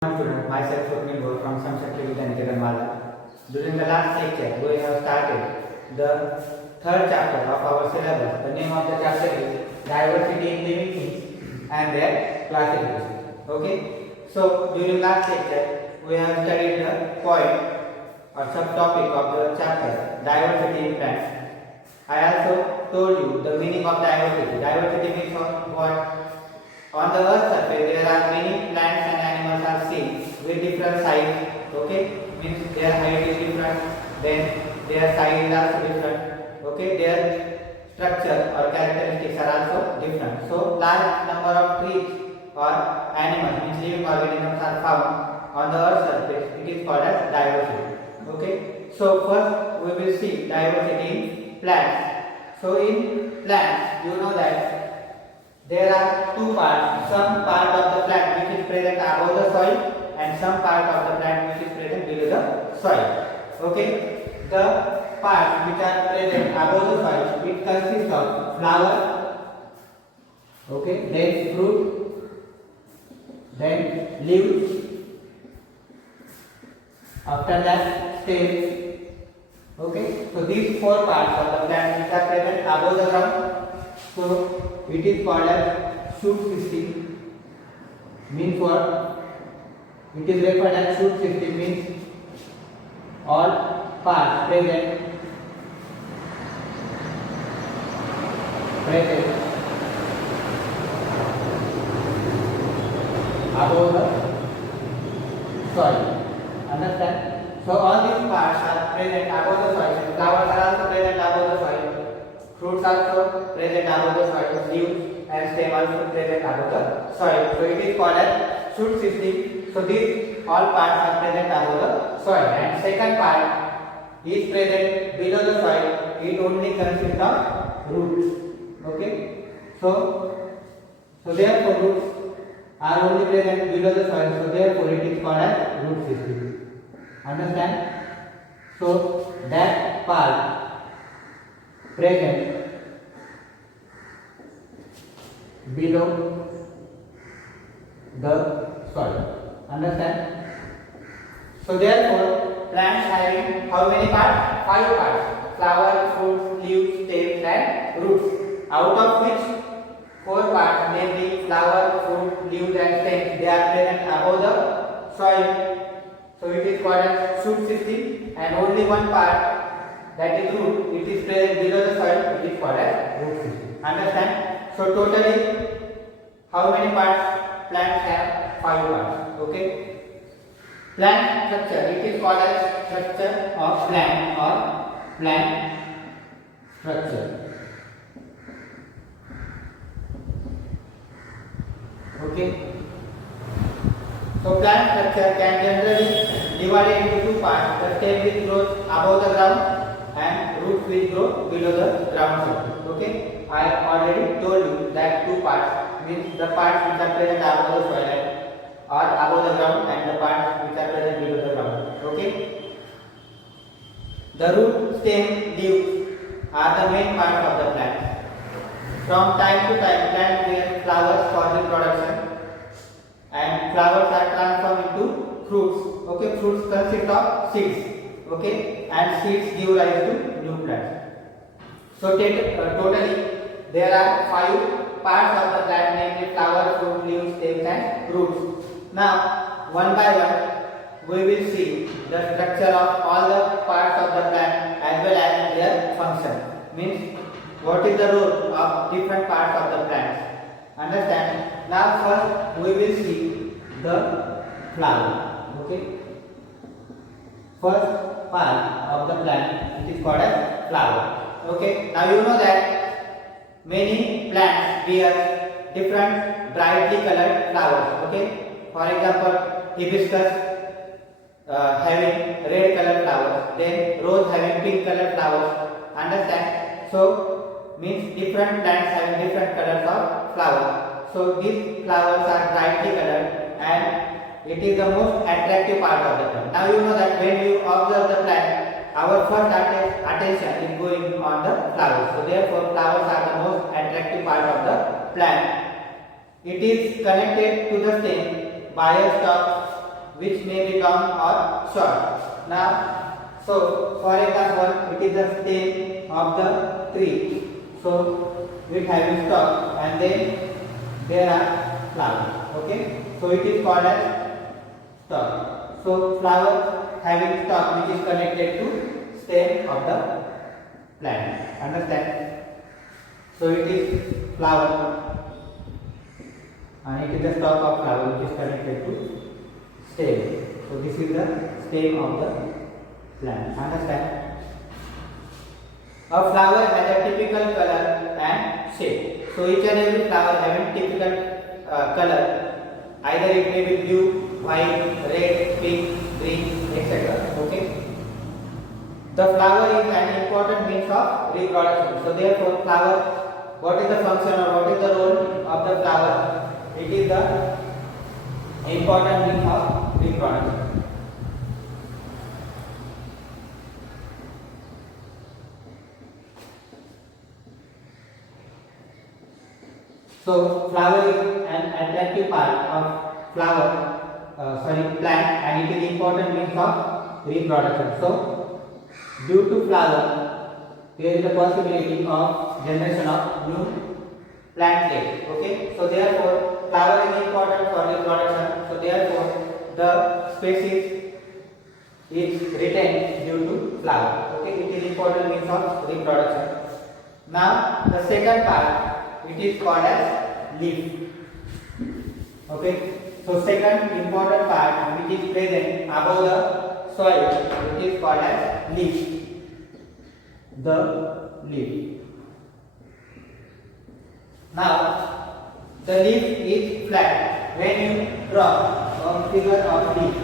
Student, myself Swapnil Ghosh from Samshakti Mala. During the last lecture, we have started the third chapter of our syllabus. The name of the chapter is Diversity in Living Things and their classification. Okay. So during last lecture, we have studied the point or subtopic of the chapter Diversity in Plants. I also told you the meaning of diversity. Diversity means what? On the earth surface, there are many plants and animals are seen with different size. Okay, means their height is different, then their size is also different. Okay, their structure or characteristics are also different. So, large number of trees or animals, means living organisms, are found on the earth surface. It is called as diversity. Okay, so first we will see diversity in plants. So, in plants, you know that there are two parts, some part of the plant which is present above the soil and some part of the plant which is present below the soil. Okay, the parts which are present above the soil, it consists of flower, okay, then fruit, then leaves, after that stem. Okay, so these four parts of the plant which are present above the ground. So it is called as shoot system. Means what? It is referred as shoot system, means all parts present above the soil. Understand? So all these parts are present above the soil. Flowers are also present above the soil. Fruits also present above the soil, leaves and stem also present above the soil. So it is called as shoot system. So these all parts are present above the soil. And second part is present below the soil. It only consists of roots. Okay. So therefore roots are only present below the soil. So therefore it is called as root system. Understand? So that part present below the soil. Understand? So therefore, plants having how many parts? 5 parts: flower, fruits, leaves, stems, and roots. Out of which 4 parts, namely flower, fruit, leaves, and stems, they are present above the soil. So it is called as shoot system, and only one part, that is root, it is present below the soil, it is called as root system. Understand? So totally how many parts plants have? 5 parts. Okay. Plant structure, it is called as structure of plant or plant structure. Okay. So plant structure can generally divided into 2 parts: the stem which grows above the ground and roots which grow below the ground surface. Okay, I already told you that 2 parts means the parts which are present above the soil or above the ground and the parts which are present below the ground. Okay, the root, stem, leaves are the main parts of the plant. From time to time, plant bears flowers for reproduction, and flowers are transformed into fruits. Okay, fruits consist of seeds. Okay, and seeds give rise to new plants. So totally there are 5 parts of the plant, namely flower, fruit, leaves, stems, and roots. Now one by one we will see the structure of all the parts of the plant as well as their function. Means what is the role of different parts of the plants. Understand? Now first we will see the flower. Okay. First part of the plant, it is called as flower. Okay. Now you know that many plants bear different brightly colored flowers. Okay. For example, hibiscus having red colored flowers, then rose having pink colored flowers. Understand? So means different plants having different colors of flowers. So these flowers are brightly colored and it is the most attractive part of the plant. Now you know that when you observe the plant, our first attention is going on the flowers. So therefore flowers are the most attractive part of the plant. It is connected to the stem by a stalk which may be long or short. Now, so for example, it is the stem of the tree. So it having stalk and then there are flowers. Okay, so it is called as stalk. So flower having stalk which is connected to stem of the plant. Understand? So it is flower and it is the stalk of flower which is connected to stem. So this is the stem of the plant. Understand? A flower has a typical color and shape. So each and every flower having typical color. Either it may be blue, white, red, pink, green, etc. Okay. The flower is an important means of reproduction. So therefore, flower, what is the function or what is the role of the flower? It is the important means of reproduction. So flower is an attractive part of plant, and it is important means of reproduction. So due to flower, there is a possibility of generation of new plantlet. Okay, so therefore flower is important for reproduction. So therefore the species is retained due to flower. Okay, it is important means of reproduction. Now the second part, it is called as leaf. Okay, so second important part which is present above the soil, it is called as leaf. The leaf. Now the leaf is flat. When you draw a figure of leaf,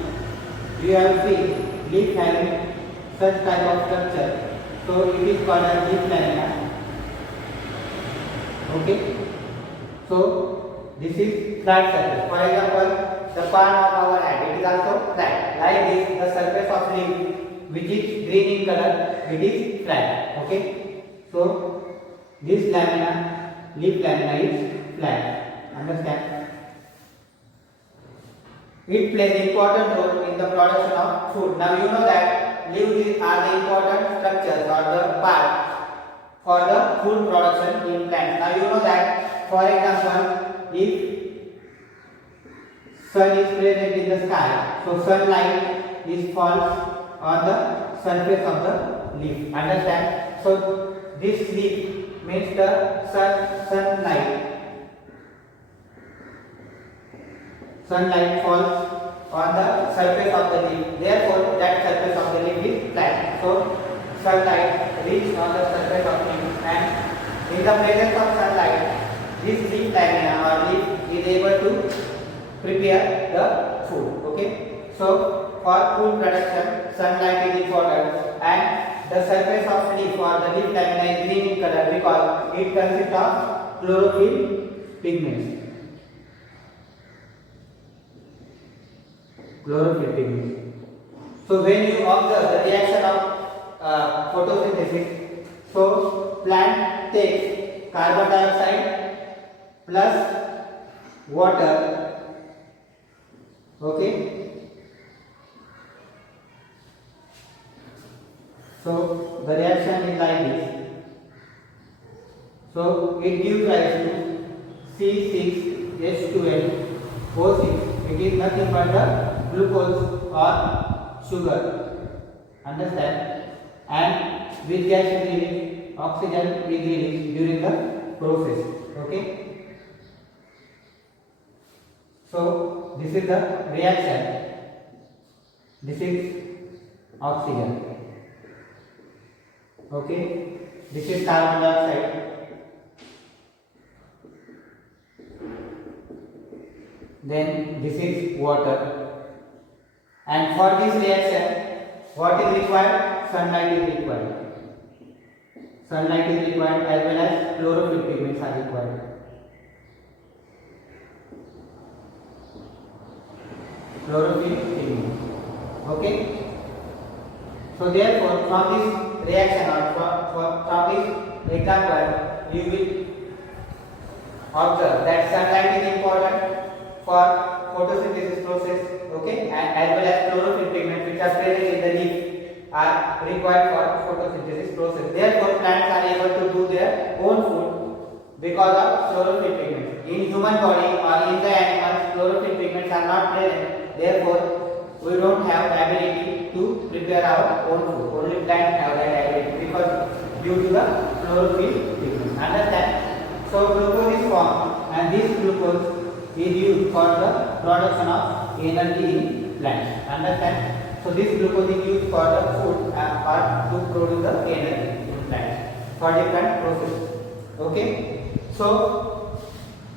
you have seen leaf having such type of structure. So it is called as leaf lamina. Okay, so this is flat surface. For example, the palm of our hand, it is also flat. Like this, the surface of leaf, which is green in color, it is flat. Okay, so this lamina, leaf lamina is flat. Understand? It plays important role in the production of food. Now you know that leaves are the important structures or the part for the food production in plants. Now you know that, for example, if sun is present in the sky, so sunlight is falls on the surface of the leaf. Understand? So this leaf means the sunlight. Sunlight falls on the surface of the leaf. Therefore, that surface of the leaf is flat. So sunlight reaches on the surface of leaf, and in the presence of sunlight, this leaf lamina or leaf is able to prepare the food. Okay, so for food production, sunlight is important, and the surface of leaf or the leaf lamina is green in color because it consists of chlorophyll pigments. Chlorophyll pigments. So when you observe the reaction of photosynthesis, so plant takes carbon dioxide plus water. Okay, so the reaction is like this. So it gives rise to C6H12O6. It is nothing but the glucose or sugar. Understand? And with gas is released, oxygen is released during the process. Okay, so this is the reaction. This is oxygen. Okay, this is carbon dioxide. Then this is water. And for this reaction, what is required? Sunlight is required. Sunlight is required as well as chlorophyll pigments are required. Chlorophyll pigments. Okay. So therefore, from this reaction or from this example, you will observe that sunlight is important for photosynthesis process, okay, and as well as chlorophyll pigments which are present in the leaf are required for photosynthesis process. Therefore, plants are able to do their own food because of chlorophyll pigments. In human body or in the animals, chlorophyll pigments are not present. Therefore, we don't have the ability to prepare our own food. Only plants have that ability because due to the chlorophyll pigments. Understand? So glucose is formed, and this glucose is used for the production of energy in plants. Understand? So this glucose is used for the food or to produce the energy in plants for different processes. Okay. So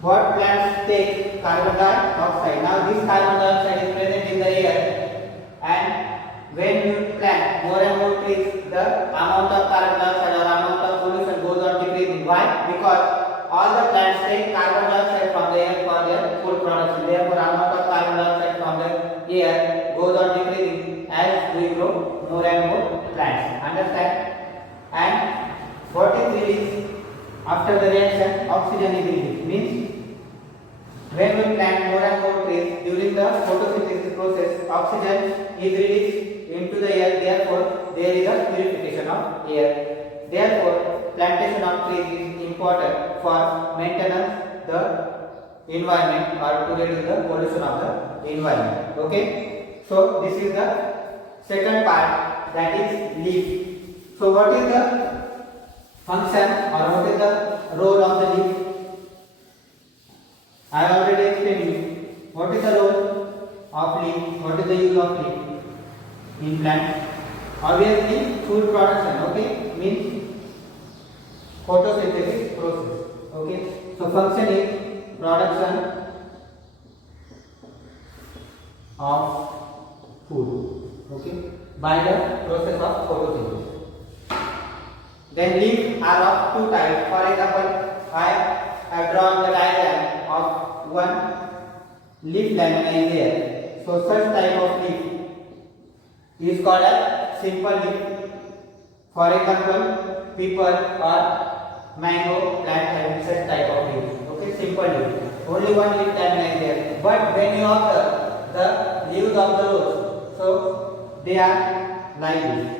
what plants take? Carbon dioxide. Now this carbon dioxide is present in the air, and when you plant more and more trees, the amount of carbon dioxide or amount of pollution goes on decreasing. Why? Because all the plants take carbon dioxide from the air for their food production. Therefore, amount of carbon dioxide from the air goes on decreasing as we grow more and more plants. Understand? And what is released after the reaction? Oxygen is released. Means when we plant more and more trees during the photosynthesis process, oxygen is released into the air. Therefore, there is a purification of air. Therefore, plantation of trees is important for maintenance the environment or to reduce the pollution of the environment. Okay. So this is the second part, that is leaf. So what is the function or what is the role of the leaf? I already explained you. What is the role of leaf? What is the use of leaf in plant? Obviously, food production. Okay, means photosynthesis process. Okay, so function is production of food. Okay, by the process of photosynthesis. Then leaves are of two types. For example, I have drawn the diagram of one leaf lamina is there. So such type of leaf is called as simple leaf. For example, people or mango plant having such type of leaf. Okay, simple leaf. Only one leaf lamina is there. But when you observe the leaves of the rose, so they are like this.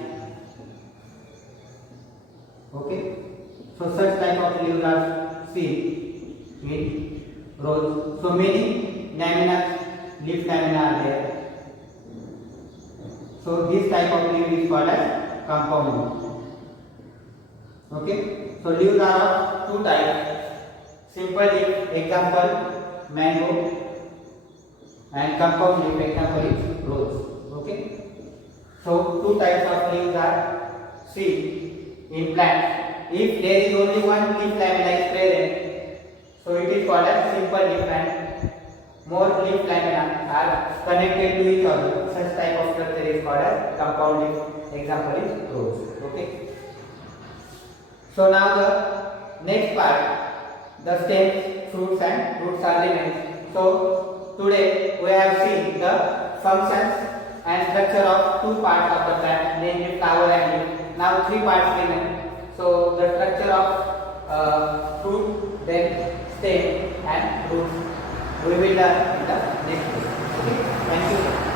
Okay, so such type of leaves are seen in rose. So many lamina, leaf lamina are there. So this type of leaf is called as compound leaf. Okay, so leaves are of two types. Simple leaf, example mango, and compound leaf, example is rose. Okay, so two types of leaves are seen in plants. If there is only one leaf lamina is present, so it is called as simple leaf, and more leaf lamina are connected to each other. Such type of structure is called as compound leaf. Example is rose. Okay. So now the next part, the stems, fruits and roots are remains. So today we have seen the functions and structure of two parts of the plant, namely flower and leaf. Now three parts remain. So the structure of fruit, then stem and roots we will learn in the next video. Okay, thank you.